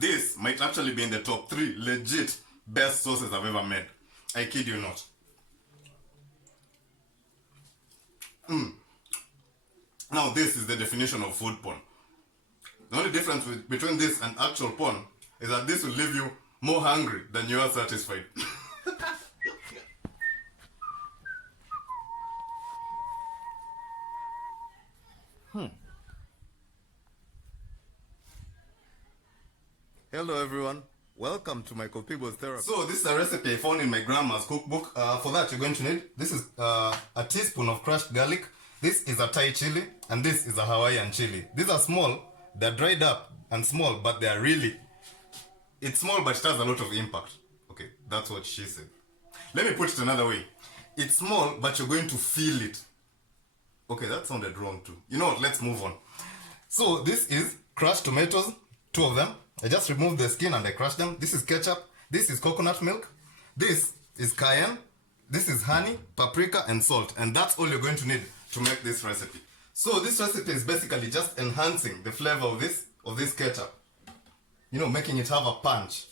this might actually be in the top 3 legit best sauces I've ever made. I kid you not. Now this is the definition of food porn. The only difference between this and actual porn is that this will leave you more hungry than you are satisfied. Hello everyone, welcome to my Copibo's therapy. So this is a recipe I found in my grandma's cookbook. For that you're going to need, this is a teaspoon of crushed garlic, this is a Thai chili, and this is a Hawaiian chili. These are small, they're dried up and small, but they are really, it's small but it has a lot of impact. Okay, that's what she said. Let me put it another way. It's small but you're going to feel it. Okay, that sounded wrong too. You know what, let's move on. So this is crushed tomatoes, 2 of them. I just removed the skin and I crushed them. This is ketchup. This is coconut milk. This is cayenne. This is honey, paprika, and salt. And that's all you're going to need to make this recipe. So this recipe is basically just enhancing the flavor of this ketchup. You know, making it have a punch.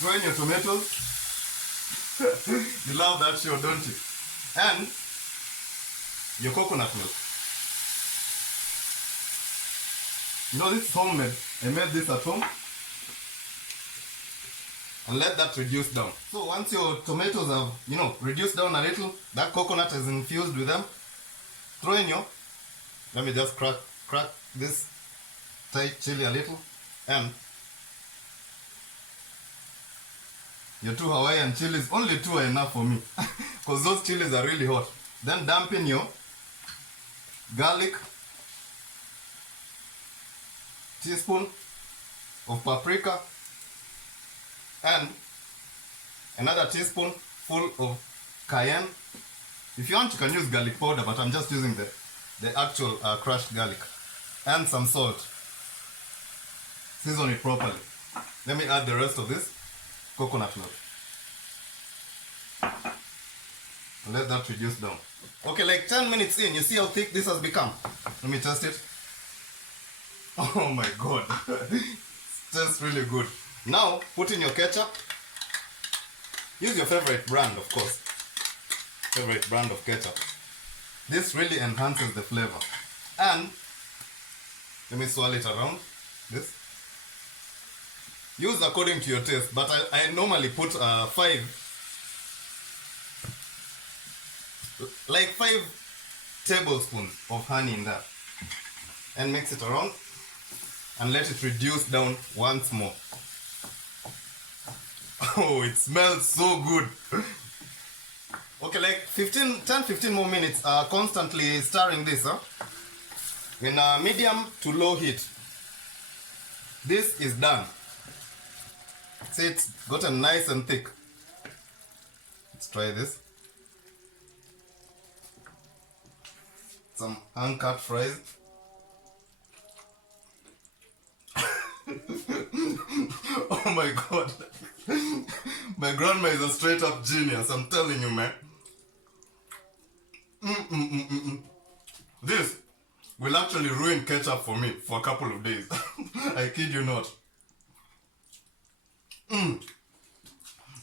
Throw in your tomatoes. You love that show, don't you? And your coconut milk. You know, this is homemade. I made this at home. And let that reduce down. So once your tomatoes have, you know, reduced down a little, that coconut is infused with them. Throw in your, let me just crack this Thai chili a little, and your 2 Hawaiian chilies. Only 2 are enough for me because those chilies are really hot. Then dump in your garlic, teaspoon of paprika, and another teaspoon full of cayenne. If you want, you can use garlic powder, but I'm just using the actual crushed garlic, and some salt. Season it properly. Let me add the rest of this coconut milk. Let that reduce down. Okay, like 10 minutes in, you see how thick this has become? Let me test it. Oh my god. It's just really good. Now, put in your ketchup. Use your favorite brand, of course. Favorite brand of ketchup. This really enhances the flavor. And, let me swirl it around. This. Use according to your taste, but I normally put 5 tablespoons of honey in that. And mix it around and let it reduce down once more. Oh, it smells so good. Okay, like 10-15 more minutes, constantly stirring this in a medium to low heat. This is done. See, it's gotten nice and thick. Let's try this. Some hand-cut fries. Oh my god. My grandma is a straight up genius, I'm telling you, man. This will actually ruin ketchup for me for a couple of days. I kid you not.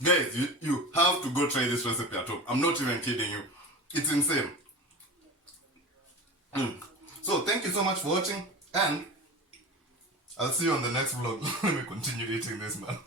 Guys, you have to go try this recipe at home. I'm not even kidding you. It's insane. So thank you so much for watching, and I'll see you on the next vlog. Let me continue eating this, man.